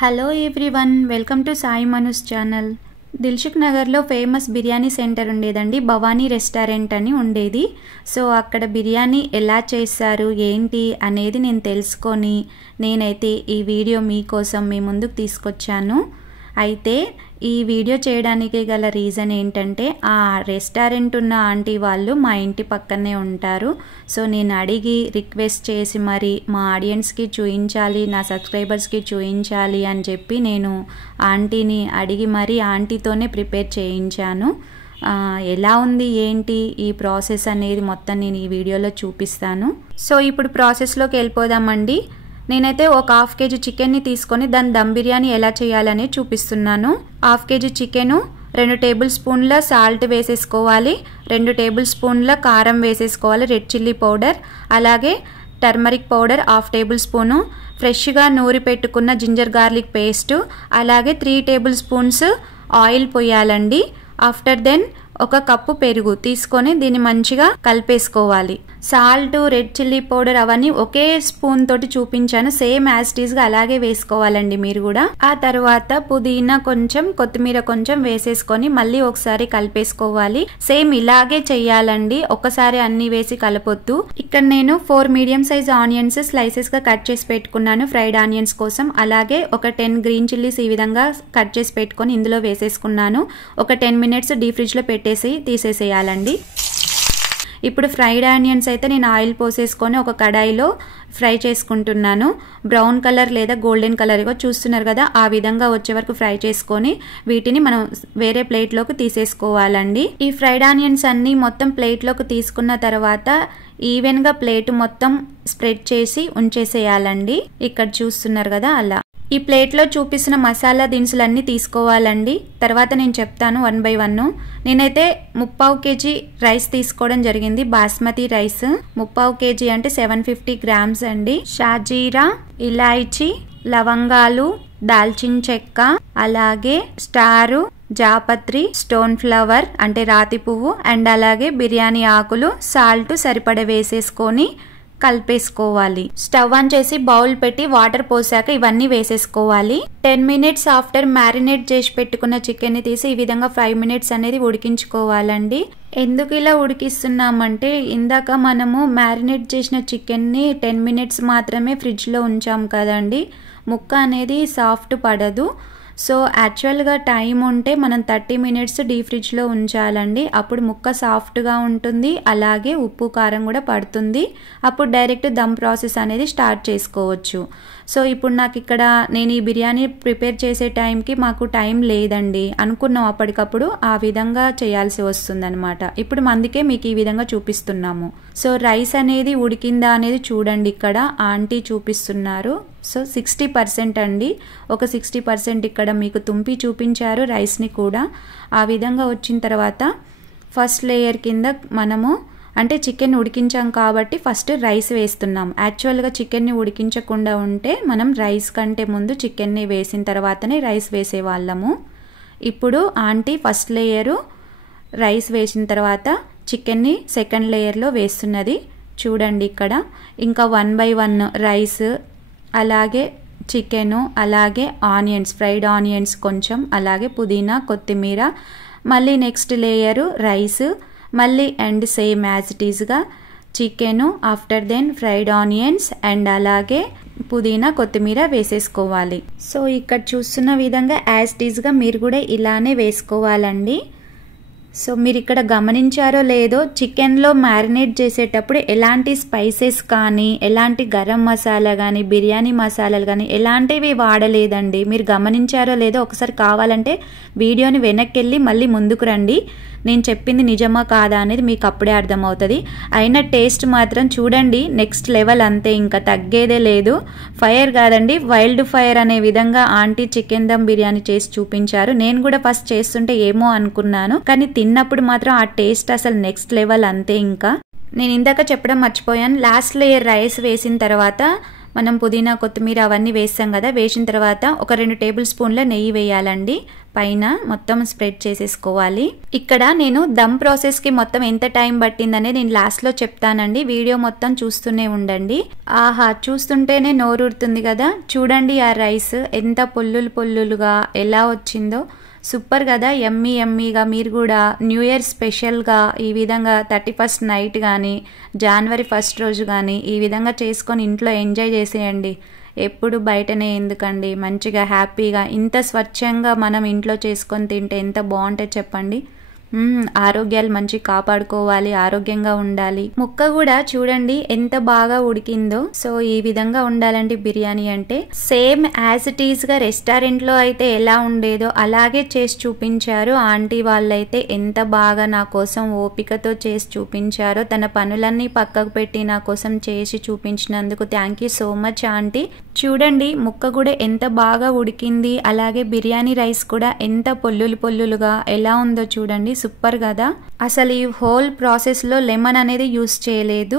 Hello everyone, welcome to Sai మనూస్ channel. Dilsukh నగర్లో famous biryani centre ఉండేదండి, Bhavani restaurant అని ఉండేది. సో అక్కడ బిర్యానీ ఎలా చేస్తారు ఏంటి అనేది నేను తెలుసుకొని నేనైతే ఈ వీడియో మీకోసం మీ ముందుకు తీసుకొచ్చాను. అయితే ఈ వీడియో చేయడానికి గల రీజన్ ఏంటంటే, ఆ రెస్టారెంట్ ఉన్న ఆంటీ వాళ్ళు మా ఇంటి పక్కనే ఉంటారు. సో నేను అడిగి రిక్వెస్ట్ చేసి మరి మా ఆడియన్స్కి చూపించాలి, నా సబ్స్క్రైబర్స్కి చూపించాలి అని చెప్పి నేను ఆంటీని అడిగి మరి ఆంటీతోనే ప్రిపేర్ చేయించాను. ఎలా ఉంది ఏంటి ఈ ప్రాసెస్ అనేది మొత్తం నేను ఈ వీడియోలో చూపిస్తాను. సో ఇప్పుడు ప్రాసెస్లోకి వెళ్ళిపోదామండి. నేనైతే ఒక హాఫ్ కేజీ చికెన్ని తీసుకొని దాని దమ్ బిర్యానీ ఎలా చేయాలని చూపిస్తున్నాను. హాఫ్ కేజీ చికెను 2 టేబుల్ స్పూన్ల సాల్ట్ వేసేసుకోవాలి, 2 టేబుల్ స్పూన్ల కారం వేసేసుకోవాలి, రెడ్ చిల్లీ పౌడర్, అలాగే టర్మరిక్ పౌడర్ 1/2 టేబుల్ స్పూను, ఫ్రెష్గా నూరి పెట్టుకున్న జింజర్ గార్లిక్ పేస్టు, అలాగే 3 టేబుల్ స్పూన్స్ ఆయిల్ పోయాలండి. ఆఫ్టర్ దెన్ 1 కప్పు పెరుగు తీసుకొని దీన్ని మంచిగా కలిపేసుకోవాలి. సాల్ట్, రెడ్ చిల్లీ పౌడర్ అవన్నీ ఒకే స్పూన్ తోటి చూపించాను, సేమ్ యాజ్ ఇట్ ఈస్ గా అలాగే వేసుకోవాలండి మీరు కూడా. ఆ తర్వాత పుదీనా కొంచెం, కొత్తిమీర కొంచెం వేసేసుకొని మళ్ళీ ఒకసారి కలిపేసుకోవాలి. సేమ్ ఇలాగే చెయ్యాలండి, ఒకసారి అన్ని వేసి కలపొద్దు. ఇక్కడ నేను 4 మీడియం సైజ్ ఆనియన్స్ స్లైసెస్ గా కట్ చేసి పెట్టుకున్నాను ఫ్రైడ్ ఆనియన్స్ కోసం. అలాగే ఒక 10 గ్రీన్ చిల్లీస్ ఈ విధంగా కట్ చేసి పెట్టుకొని ఇందులో వేసేసుకున్నాను. ఒక 10 మినిట్స్ డీప్ ఫ్రిడ్జ్ లో పెట్టేసి తీసేసేయాలండి. ఇప్పుడు ఫ్రైడ్ ఆనియన్స్ అయితే నేను ఆయిల్ పోసేసుకొని ఒక కడాయిలో ఫ్రై చేసుకుంటున్నాను. బ్రౌన్ కలర్ లేదా గోల్డెన్ కలర్గా చూస్తున్నారు కదా, ఆ విధంగా వచ్చే వరకు ఫ్రై చేసుకొని వీటిని మనం వేరే ప్లేట్లోకి తీసేసుకోవాలండి. ఈ ఫ్రైడ్ ఆనియన్స్ అన్ని మొత్తం ప్లేట్లోకి తీసుకున్న తర్వాత ఈవెన్గా ప్లేట్ మొత్తం స్ప్రెడ్ చేసి ఉంచేసేయాలండి. ఇక్కడ చూస్తున్నారు కదా అలా. ఈ ప్లేట్లో చూపిస్తున్న మసాలా దినుసులన్నీ తీసుకోవాలండి. తర్వాత నేను చెప్తాను 1 by 1. నేనైతే 3/4 కేజీ రైస్ తీసుకోవడం జరిగింది, బాస్మతి రైస్. 3/4 కేజీ అంటే 750 గ్రామ్స్ అండి. షాజీరా, ఇలాయచీ, లవంగాలు, దాల్చిన చెక్క, అలాగే స్టారు, జాపత్రి, స్టోన్ ఫ్లవర్ అంటే రాతి పువ్వు, అండ్ అలాగే బిర్యానీ ఆకులు, సాల్ట్ సరిపడ వేసేసుకొని కలిపేసుకోవాలి. స్టవ్ ఆన్ చేసి బౌల్ పెట్టి వాటర్ పోసాక ఇవన్నీ వేసేసుకోవాలి. 10 మినిట్స్ ఆఫ్టర్ మ్యారినేట్ చేసి పెట్టుకున్న చికెన్ ని తీసి ఈ విధంగా 5 మినిట్స్ అనేది ఉడికించుకోవాలండి. ఎందుకు ఇలా ఉడికిస్తున్నామంటే, ఇందాక మనము మ్యారినేట్ చేసిన చికెన్ ని 10 మినిట్స్ మాత్రమే ఫ్రిడ్జ్ లో ఉంచాం కదండి, ముక్క అనేది సాఫ్ట్ పడదు. సో యాక్చువల్గా టైం ఉంటే మనం 30 మినిట్స్ డీప్ ఫ్రిడ్జ్లో ఉంచాలండి. అప్పుడు ముక్క సాఫ్ట్గా ఉంటుంది, అలాగే ఉప్పు కారం కూడా పడుతుంది. అప్పుడు డైరెక్ట్ దమ్ ప్రాసెస్ అనేది స్టార్ట్ చేసుకోవచ్చు. సో ఇప్పుడు నాకు ఇక్కడ నేను ఈ బిర్యానీ ప్రిపేర్ చేసే టైంకి మాకు టైం లేదండి, అనుకున్నాం అప్పటికప్పుడు ఆ విధంగా చేయాల్సి వస్తుందన్నమాట. ఇప్పుడు అందుకే మీకు ఈ విధంగా చూపిస్తున్నాము. సో రైస్ అనేది ఉడికిందా అనేది చూడండి, ఇక్కడ ఆంటీ చూపిస్తున్నారు. సో 60% అండి, ఒక 60% ఇక్కడ మీకు తుంపి చూపించారు రైస్ని కూడా. ఆ విధంగా వచ్చిన తర్వాత ఫస్ట్ లేయర్ కింద మనము అంటే చికెన్ ఉడికించాం కాబట్టి ఫస్ట్ రైస్ వేస్తున్నాం. యాక్చువల్గా చికెన్ని ఉడికించకుండా ఉంటే మనం రైస్ కంటే ముందు చికెన్ని వేసిన తర్వాతనే రైస్ వేసేవాళ్ళము. ఇప్పుడు ఆంటీ ఫస్ట్ లేయరు రైస్ వేసిన తర్వాత చికెన్ని సెకండ్ లేయర్లో వేస్తున్నది చూడండి ఇక్కడ. ఇంకా 1 by 1 రైస్, అలాగే చికెను, అలాగే ఆనియన్స్, ఫ్రైడ్ ఆనియన్స్ కొంచెం, అలాగే పుదీనా, కొత్తిమీర, మళ్ళీ నెక్స్ట్ లేయరు రైస్, మళ్ళీ అండ్ సేమ్ యాజ్ ఇట్ ఈస్గా chicken, after then fried onions and అలాగే పుదీనా, కొత్తిమీర వేసేసుకోవాలి. సో ఇక్కడ చూస్తున్న విధంగా యాజ్ ఇట్ ఈస్గా మీరు కూడా ఇలానే వేసుకోవాలండి. సో మీరు ఇక్కడ గమనించారో లేదో, చికెన్లో మ్యారినేట్ చేసేటప్పుడు ఎలాంటి స్పైసెస్ కానీ, ఎలాంటి గరం మసాలా కానీ, బిర్యానీ మసాలాలు కానీ ఎలాంటివి వాడలేదండి. మీరు గమనించారో లేదో ఒకసారి కావాలంటే వీడియోని వెనక్కి వెళ్ళి మళ్ళీ ముందుకు రండి, నేను చెప్పింది నిజమా కాదా అనేది మీకు అప్పుడే అర్థమవుతుంది. అయినా టేస్ట్ మాత్రం చూడండి నెక్స్ట్ లెవెల్, అంతే, ఇంకా తగ్గేదే లేదు. ఫైర్ కాదండి, వైల్డ్ ఫైర్ అనే విధంగా ఆంటీ చికెన్ దమ్ బిర్యానీ చేసి చూపించారు. నేను కూడా ఫస్ట్ చేస్తుంటే ఏమో అనుకున్నాను, కానీ తిన్నప్పుడు మాత్రం ఆ టేస్ట్ అసలు నెక్స్ట్ లెవెల్, అంతే. ఇంకా నేను ఇందాక చెప్పడం మర్చిపోయాను, లాస్ట్ లేయర్ రైస్ వేసిన తర్వాత మనం పుదీనా, కొత్తిమీర అవన్నీ వేస్తాం కదా, వేసిన తర్వాత ఒక 2 టేబుల్ స్పూన్ల నెయ్యి వేయాలండి. పైన మొత్తం స్ప్రెడ్ చేసేసుకోవాలి. ఇక్కడ నేను దమ్ ప్రాసెస్కి మొత్తం ఎంత టైం పట్టిందనే నేను లాస్ట్లో చెప్తానండి. వీడియో మొత్తం చూస్తూనే ఉండండి. ఆహా, చూస్తుంటేనే నోరూరుతుంది కదా. చూడండి ఆ రైస్ ఎంత పొల్లులుగా ఎలా వచ్చిందో. సూపర్ కదా, యమ్మీ యమ్మీగా. మీరు కూడా న్యూ ఇయర్ స్పెషల్గా ఈ విధంగా 31st నైట్ కానీ జనవరి 1st రోజు కానీ ఈ విధంగా చేసుకొని ఇంట్లో ఎంజాయ్ చేసేయండి. ఎప్పుడు బయటనే ఎందుకండి, మంచిగా హ్యాపీగా ఇంత స్వచ్ఛంగా మనం ఇంట్లో చేసుకొని తింటే ఎంత బాగుంటుంది చెప్పండి. ఆరోగ్యాలు మంచి కాపాడుకోవాలి, ఆరోగ్యంగా ఉండాలి. ముక్క కూడా చూడండి ఎంత బాగా ఉడికిందో. సో ఈ విధంగా ఉండాలండి బిర్యానీ అంటే. సేమ్ యాజ్ ఇట్ ఈస్ గా రెస్టారెంట్ లో అయితే ఎలా ఉండేదో అలాగే చేసి చూపించారు. ఆంటీ వాళ్ళైతే ఎంత బాగా నా కోసం ఓపికతో చేసి చూపించారో, తన పనులన్నీ పక్కకు పెట్టి నా కోసం చేసి చూపించినందుకు thank you so much aunty. చూడండి ముక్క కూడా ఎంత బాగా ఉడికింది, అలాగే బిర్యానీ రైస్ కూడా ఎంత పొల్లులుగా ఎలా ఉందో చూడండి. సూపర్ కదా. అసలు ఈ హోల్ ప్రాసెస్లో లెమన్ అనేది యూస్ చేయలేదు.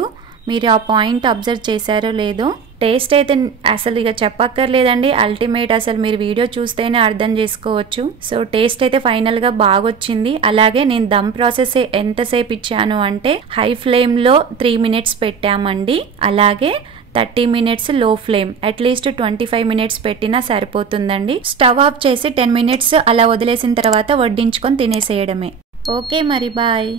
మీరు ఆ పాయింట్ అబ్జర్వ్ చేశారో లేదో. టేస్ట్ అయితే అసలు ఇక చెప్పక్కర్లేదండి, అల్టిమేట్. అసలు మీరు వీడియో చూస్తేనే అర్థం చేసుకోవచ్చు. సో టేస్ట్ అయితే ఫైనల్గా బాగొచ్చింది. అలాగే నేను దమ్ ప్రాసెస్ ఎంతసేపు ఇచ్చాను అంటే హై ఫ్లేమ్లో 3 minutes పెట్టామండి. అలాగే 30 minutes లో ఫ్లేమ్, అట్లీస్ట్ 25 minutes పెట్టినా సరిపోతుందండి. స్టవ్ ఆఫ్ చేసి 10 minutes అలా వదిలేసిన తర్వాత వడ్డించుకొని తినేసేయడమే. ఓకే మరి బాయ్.